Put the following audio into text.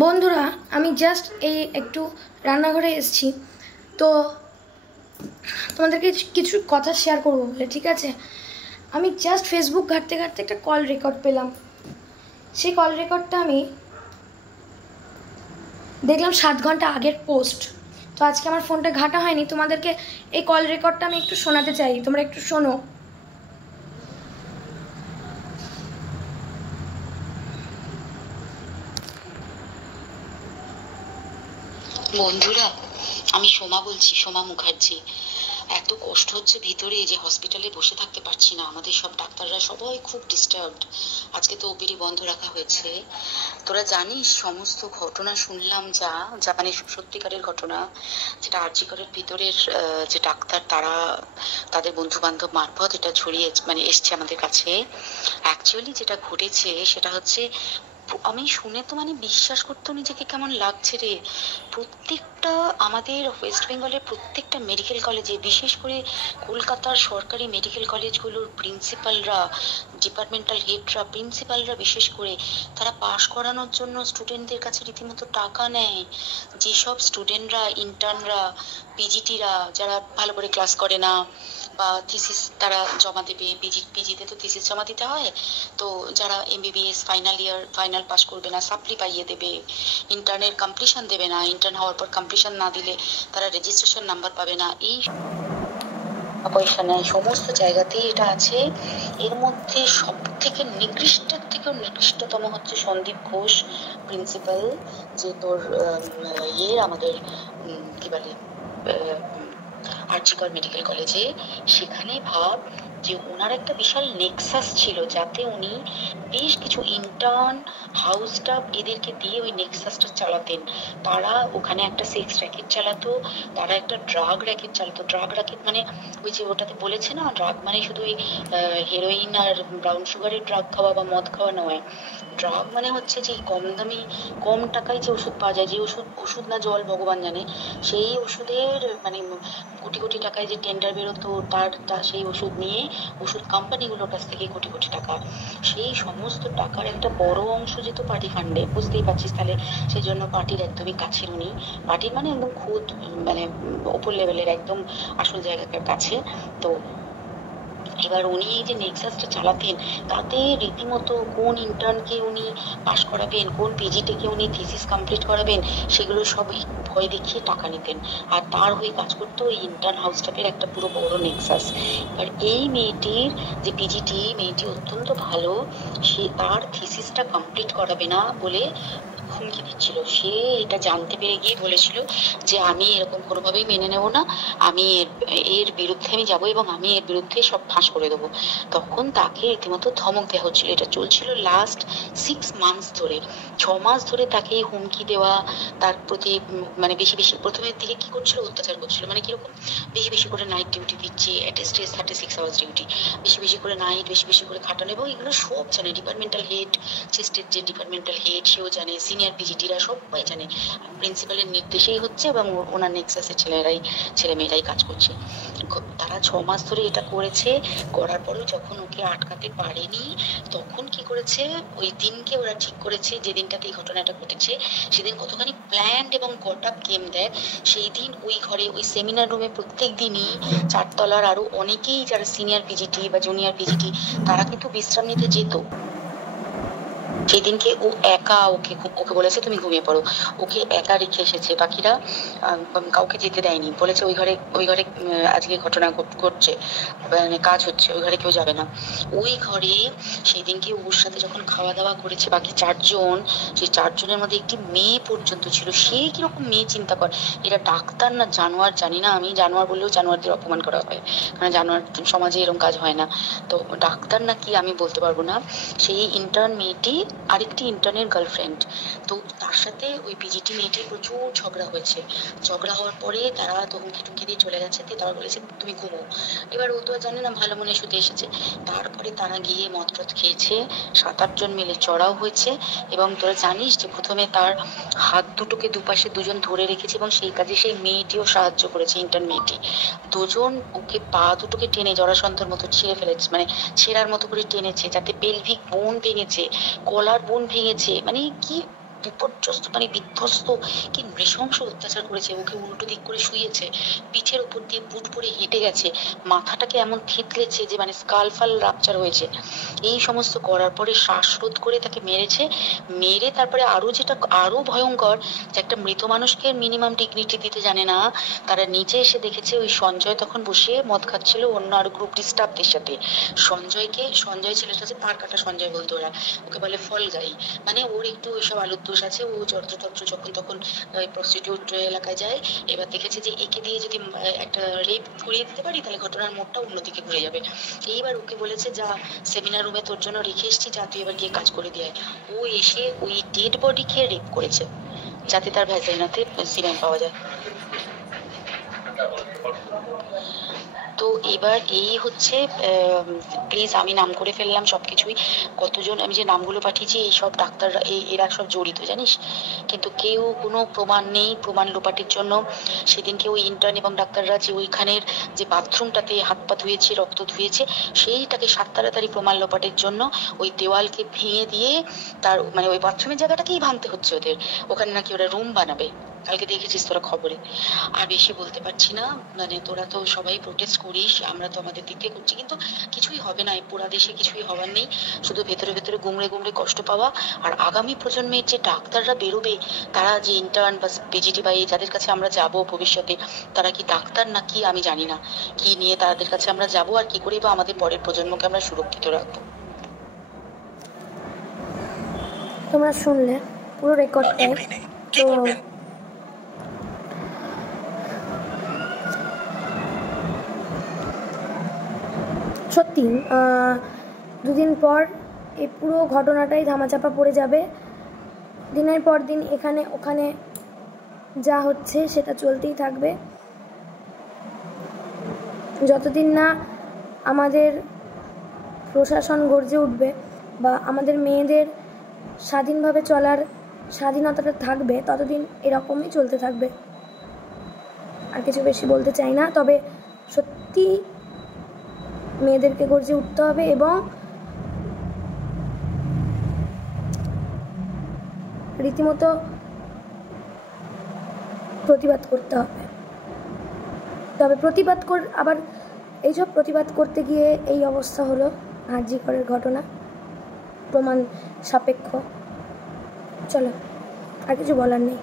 বন্ধুরা, আমি জাস্ট এই একটু রান্নাঘরে এসেছি, তো তোমাদেরকে কিছু কথা শেয়ার করবো বলে। ঠিক আছে, আমি জাস্ট ফেসবুক ঘাঁটতে ঘাঁটতে একটা কল রেকর্ড পেলাম। সেই কল রেকর্ডটা আমি দেখলাম 7 ঘন্টা আগের পোস্ট। তো আজকে আমার ফোনটা ঘাঁটা হয়নি, তোমাদেরকে এই কল রেকর্ডটা আমি একটু শোনাতে চাই, তোমরা একটু শোনো। বন্ধুরা, আমি সোমা বলছি, সোমা মুখার্জি। এত কষ্ট হচ্ছে ভিতরে যে হসপিটালে বসে থাকতে পারছি না। আমাদের সব ডাক্তাররা সবাই খুব ডিস্টার্বড। আজকে তো ওপিডি বন্ধ রাখা হয়েছে। তোরা জানিস সমস্ত ঘটনা শুনলাম, যা মানে সত্যিকারের ঘটনা, যেটা আরজি করের ভিতরের যে ডাক্তার তারা তাদের বন্ধু বান্ধব মারফত এটা ছড়িয়ে মানে এসছে আমাদের কাছে। অ্যাকচুয়ালি যেটা ঘটেছে সেটা হচ্ছে, আমি শুনে তো মানে বিশ্বাস করতে নিজেকে কেমন লাগছে রে। প্রত্যেকটা আমাদের ওয়েস্ট বেঙ্গলের প্রত্যেকটা মেডিকেল কলেজে, বিশেষ করে কলকাতার সরকারি মেডিকেল কলেজগুলোর প্রিন্সিপালরা, ডিপার্টমেন্টাল হেডরা, প্রিন্সিপালরা বিশেষ করে, তারা পাশ করানোর জন্য স্টুডেন্টদের কাছে রীতিমতো টাকা নেয়। যেসব স্টুডেন্টরা, ইন্টার্নরা, পিজিটিরা যারা ভালো করে ক্লাস করে না বা থিসিস তারা জমা দেবে, পিজিতে তো থিসিস জমা দিতে হয়, তো যারা MBBS final year final pass করবে না সাপ্লি পাইয়ে দেবে, ইন্টার্নের কমপ্লিশন দেবে না, ইন্টার্ন হওয়ার পর কমপ্লিশন না দিলে তারা রেজিস্ট্রেশন নাম্বার পাবে না, এই পয়সা নেয়। সমস্ত জায়গাতেই এটা আছে। এর মধ্যে সব থেকে নিকৃষ্টের থেকেও নিকৃষ্টতম হচ্ছে সন্দীপ ঘোষ প্রিন্সিপাল, যে তোর আমাদের কি বলে আরজি কর মেডিকেল কলেজে। সেখানে ভাব যে ওনার একটা বিশাল নেক্সাস ছিল, যাতে উনি বেশ কিছু ইন্টার্ন, হাউস স্টাফ এদেরকে দিয়ে ওই নেক্সাসটা চালাতেন। তারা ওখানে একটা সেক্স র্যাকেট চালাতো, তারা একটা ড্রাগ র্যাকেট চালাতো। ড্রাগ র্যাকেট মানে ওই যে ওটাতে বলেছে না, ড্রাগ মানে শুধু ওই হেরোইন আর ব্রাউন সুগারের ড্রাগ খাওয়া বা মদ খাওয়া নয়। ড্রাগ মানে হচ্ছে যে কম দামি কম টাকায় যে ওষুধ পাওয়া যায়, যে ওষুধ না জল ভগবান জানে, সেই ওষুধের মানে কোটি কোটি টাকায় যে টেন্ডার বেরোতো, তার সেই ওষুধ নিয়ে ওষুধ কোম্পানিগুলোর কাছ থেকে কোটি কোটি টাকা, সেই সমস্ত টাকার একটা বড় অংশ যেত পার্টি ফান্ডে। বুঝতেই পারছিস তাহলে। সেই জন্য পার্টির একদমই কাছের উনি, পার্টির মানে একদম খুদ মানে ওপর লেভেলের একদম আসল জায়গাটার কাছে। তো এবার উনি এই যে নেক্সাসটা চালাতেন, তাতে রীতিমতো কোন ইন্টার্নকে উনি পাশ করাবেন, কোন পিজিটিকে উনি থিসিস কমপ্লিট করাবেন, সেগুলো সব ভয় দেখিয়ে টাকা নিতেন। আর তার হয়ে কাজ করতো ওই ইন্টার্ন হাউস স্টাফের একটা পুরো বড় নেক্সাস। এবার এই মেয়েটির যে পিজিটি, মেয়েটি অত্যন্ত ভালো, সে তার থিসিসটা কমপ্লিট করাবে না বলে হুমকি দিচ্ছিল। সে এটা জানতে পেরে গিয়ে বলেছিল যে আমি এরকম কোনোভাবেই মেনে নেব না, আমি এর বিরুদ্ধে আমি যাবো এবং আমি এর বিরুদ্ধে সব ফাঁস করে দেবো। তখন তাকে রীতিমতো ধমক দেওয়া হচ্ছিল। এটা চলছিল লাস্ট 6 মান্থস ধরে, 6 মাস ধরে তাকে হুমকি দেওয়া, তার প্রতি মানে বেশি বেশি প্রথমের দিকে কি করছিল, অত্যাচার করছিল। মানে কিরকম, বেশি বেশি করে নাইট ডিউটি দিচ্ছে, অ্যাটেস্টেজ 36 আওয়ার্স ডিউটি, বেশি বেশি করে নাইট, বেশি বেশি করে খাটানো। এবং এগুলো সব জানে ডিপার্টমেন্টাল হেড, চেস্টের যে ডিপার্টমেন্টাল হেড সেও জানে, সিনিয়র পিজিটিরা সবাই জানে। প্রিন্সিপালের নির্দেশেই হচ্ছে এবং ওনার নেক্সাসের ছেলে মেয়েরাই কাজ করছে। তারা 6 মাস ধরে এটা করেছে। করার পরেও যখন ওকে আটকাতে পারেনি, তখন কি করেছে, ওই দিনকে ওরা ঠিক করেছে, যে দিনটাতে এই ঘটনাটা ঘটেছে সেদিন কতখানি প্ল্যান্ড এবং গট আপ গেম দেয়। সেই দিন ওই ঘরে, ওই সেমিনার রুমে প্রত্যেক দিনই 4 তলার আরো অনেকেই যারা সিনিয়র পিজিটি বা জুনিয়র পিজিটি, তারা কিন্তু বিশ্রাম নিতে যেত। সেদিনকে ও একা, ওকে বলেছে তুমি ঘুমিয়ে পড়ো, ওকে একা রেখে এসেছে। বাকিরা কাউকে যেতে দেয়নি, বলেছে ওই ঘরে আজকে ঘটনা ঘটছে, মানে কাজ হচ্ছে, ওই ঘরে কেউ যাবে না। ওই ঘরে সেই দিনকে ওর সাথে যখন খাওয়া দাওয়া করেছে বাকি 4 জন, সেই 4 জনের মধ্যে একটি মেয়ে পর্যন্ত ছিল। সে কিরকম মেয়ে চিন্তা কর, এরা ডাক্তার না জানোয়ার জানি না, আমি জানোয়ার বললেও জানোয়ারদের অপমান করা হয়, কারণ জানোয়ার সমাজে এরকম কাজ হয় না। তো ডাক্তার না কি আমি বলতে পারবো না। সেই ইন্টার্ন মেয়েটি আরেকটি ইন্টার্নের গার্লফ্রেন্ড, তো তার সাথে ওই পিজিটি মেয়েটির প্রচুর ঝগড়া হয়েছে। ঝগড়া হওয়ার পরে তারা তো হুমকি টুমকি দিয়ে চলে গেছে, তারা বলেছে তুমি ঘুমো। এবার ও তো জানে না, ভালো মনে শুতে এসেছে। তারপরে তারা গিয়ে মদ খেয়েছে, 7-8 জন মিলে চড়াও হয়েছে। এবং তোরা জানিস যে প্রথমে তার হাত দুটোকে দুপাশে দুজন ধরে রেখেছে এবং সেই কাজে সেই মেয়েটিও সাহায্য করেছে, ইন্টার্ন মেয়েটি। দুজন ওকে পা দুটোকে টেনে জরাসন্ধর মতো ছিঁড়ে ফেলেছে, মানে ছেঁড়ার মতো করে টেনেছে, যাতে পেলভিক বোন ভেঙেছে, গলার বোন ভেঙেছে। মানে কি বিপর্যস্ত মানে বিধ্বস্ত, কি নৃশংস অত্যাচার করেছে। ওকে উল্টো দিক করে শুয়েছে, পিঠের উপর দিয়ে বুট পরে হেঁটে গেছে, মাথাটাকে এমন থেতলেছে যে মানে স্কাল ফাল রাপচার হয়েছে। এই সমস্ত করার পরে শ্বাসরোধ করে তাকে মেরেছে। মেরে তারপরে আরো যেটা আরো ভয়ঙ্কর, যে একটা মৃত মানুষকে মিনিমাম ডিগনিটি দিতে জানে না, তারা নিচে এসে দেখেছে ওই সঞ্জয় তখন বসে মদ খাচ্ছিল অন্য আর গ্রুপ ডিস্টার্বদের সাথে। সঞ্জয় ছেলেটা যে পার কাটা সঞ্জয় বলতো ওরা, ওকে বলে ফল গাই, মানে ওর একটু ওইসব আলুর দোষ আছে, ও যত্রতত্র যখন তখন প্রস্টিটিউট এলাকায় যায়। এবার দেখেছে যে একে দিয়ে যদি একটা রেপ করিয়ে দিতে পারি তাহলে ঘটনার মোড়টা অন্যদিকে ঘুরে যাবে। এইবার ওকে বলেছে যা সেমিনার রুমে তোর জন্য রেখে এসছি, যা তুই এবার গিয়ে কাজ করে দিয়ে আয়। ও এসে ওই ডেড বডিকে রেপ করেছে যাতে তার ভ্যাজাইনাতে সিমেন্ট পাওয়া যায়। তো এবার এই হচ্ছে, প্লিজ আমি নাম করে ফেললাম সবকিছুই, কতজন আমি যে নামগুলো পাঠিয়েছি এই সব ডাক্তাররা এরা সব জড়িত জানিস, কিন্তু কেউ কোনো প্রমাণ নেই। প্রমাণ লোপাটের জন্য সেদিনকে ওই ইন্টার্ন এবং ডাক্তাররা যে ওইখানের যে বাথরুমটাতে হাত পা ধুয়েছে, রক্ত ধুয়েছে, সেইটাকে তাড়াতাড়ি প্রমাণ লোপাটের জন্য ওই দেওয়ালকে ভেঙে দিয়ে তার মানে ওই বাথরুমের জায়গাটাকেই ভাঙতে হচ্ছে ওদের। ওখানে নাকি ওরা রুম বানাবে, কালকে দেখেছিস তোরা খবরে। আর বেশি বলতে পারছি না, মানে তোরা তো সবাই প্রোটেস্ট করিস, আমরা তো আমাদের দিক থেকে করছি, কিন্তু কিছুই হবে না। এই পুরা দেশে কিছুই হবার নেই, শুধু ভেতরে ভেতরে গুমড়ে গুমড়ে কষ্ট পাওয়া। আর আগামী প্রজন্মের যে ডাক্তাররা বেরোবে, তারা যে ইন্টার্ন বা পিজিটি বা যাদের কাছে আমরা যাব ভবিষ্যতে, তারা কি ডাক্তার নাকি আমি জানি না, কি নিয়ে তাদের কাছে আমরা যাব আর কি করে বা আমাদের পরের প্রজন্মকে আমরা সুরক্ষিত রাখবো। তোমরা শুনলে পুরো রেকর্ডটাই। তো সত্যি দুদিন পর এই পুরো ঘটনাটাই ধামাচাপা পড়ে যাবে। দিনের পর দিন এখানে ওখানে যা হচ্ছে সেটা চলতেই থাকবে, যতদিন না আমাদের প্রশাসন গর্জে উঠবে বা আমাদের মেয়েদের স্বাধীনভাবে চলার স্বাধীনতাটা থাকবে, ততদিন এরকমই চলতে থাকবে। আর কিছু বেশি বলতে চাই না, তবে সত্যি মেয়েদেরকে গর্জে উঠতে হবে এবং রীতিমতো প্রতিবাদ করতে হবে। তবে আবার এইসব প্রতিবাদ করতে গিয়ে এই অবস্থা হলো, আরজি করের ঘটনা প্রমাণ সাপেক্ষ। চলো, আর কিছু বলার নেই।